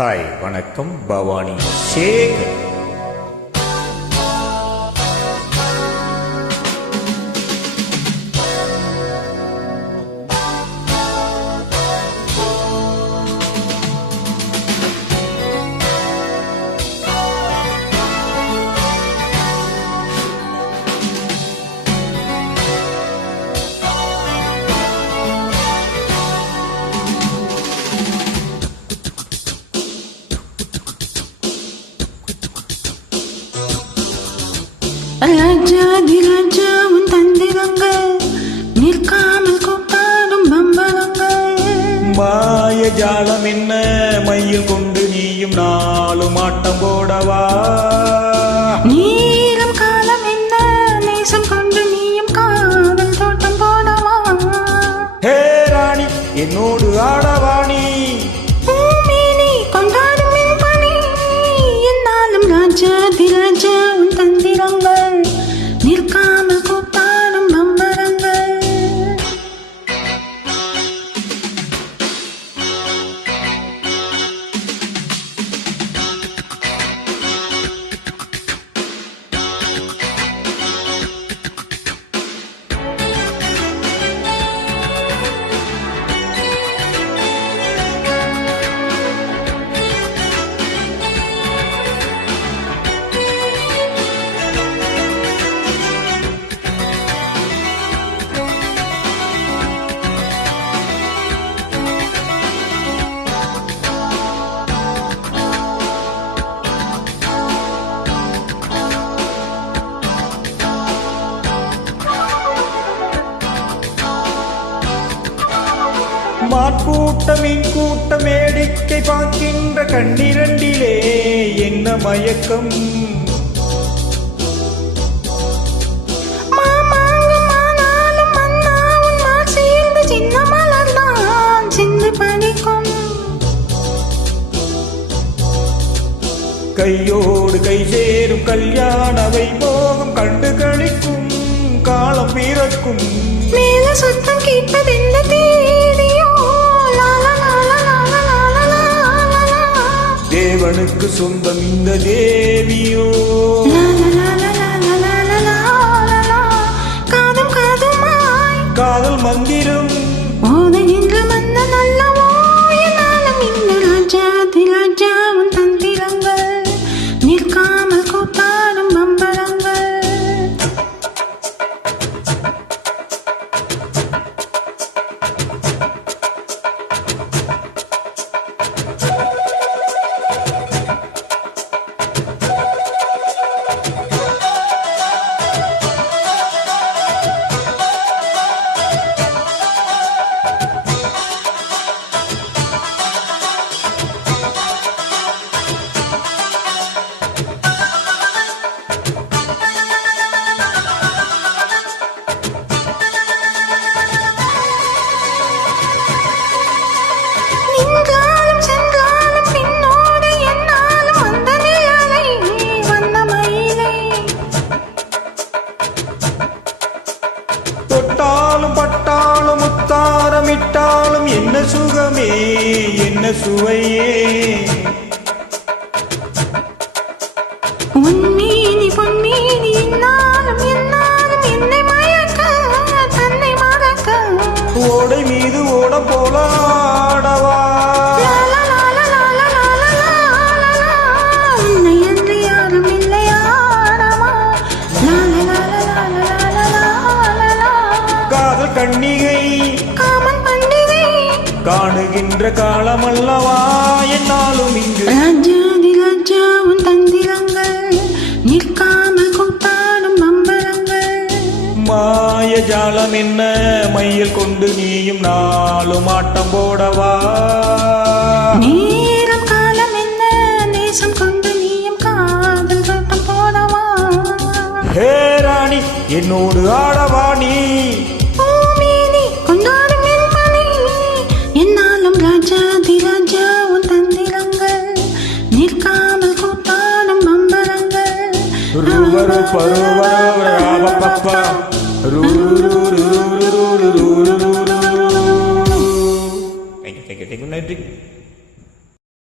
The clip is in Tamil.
ஹாய் வணக்கம் பவானி சேகர். ராஜா உன் தந்திரங்கள் நிற்காமல் கூட்டாடும் பம்பரங்கள். மாய ஜாலம் என்ன மையில் கொண்டு நீயும் நாளும் ஆட்டம் போடவா? நீளம் காலம் என்ன நேசம் கொண்டு நீயும் காதல் தோட்டம் போடவா? ஹே ராணி என்னோடு ஆடவாணி, பூமினி கொண்டாடும் என் பணி. என்னாலும் ராஜா உன் தந்திரங்கள் நிற்காமல் கூட்டாடும் பம்பரங்கள். மாற்கூட்டம் கூட்டம் வேடிக்கை பார்க்கின்ற கண்ணிரண்டிலே என்ன மயக்கம்? கையோடு கை சேரும் கல்யாண வைபோகம் கண்டு கழிக்கும் காலம் பிறக்கும். மேல சத்தம் கேட்பதென்ன தேடியோ? தேவனுக்கு சொந்தம் இந்த தேவியோ? காதும் காதுமாய் காதல் மந்திரம் ஓதுகின்ற மன்னன் அல்லவோ? என்னாலும் இந்த ராஜா உன் தந்திரங்கள் நிற்காமல் கூட்டாடும் பம்பரங்கள். தொட்டாலும் பட்டாலும் முத்தாரமிட்டாலும் என்ன சுகமே என்ன சுவையே? உன்மீனி பொன்மீனி என்னாலும் என்னை மயக்க தன்னை மறக்க. ஓடை மீது ஓடம் போல ஆடவா? உன்னை என்று யாரும் இல்லையாடவா? காதல் கண்ணிகை காமன் பண்டிகை காணுகின்ற காலமல்லவா என்னாலும் இங்கு? ராஜா உன் தந்திரங்கள் நிற்காமல் கூட்டாடும் பம்பரங்கள். மாய ஜாலம் என்ன மையில் கொண்டு நீயும் நாளும் ஆட்டம் போடவா? நேரம் காலம் என்ன நேசம் கொண்டு நீயும் காதல் தோட்டம் போடவா? ஹே ராணி என்னோடு ஆடவாணி, பூமினி கொண்டாடும் என் பணி. என்னாலும் ராஜா உன் தந்திரங்கள் நிற்காமல் கூட்டாடும் பம்பரங்கள். ருவரு பருவரு நன்றி.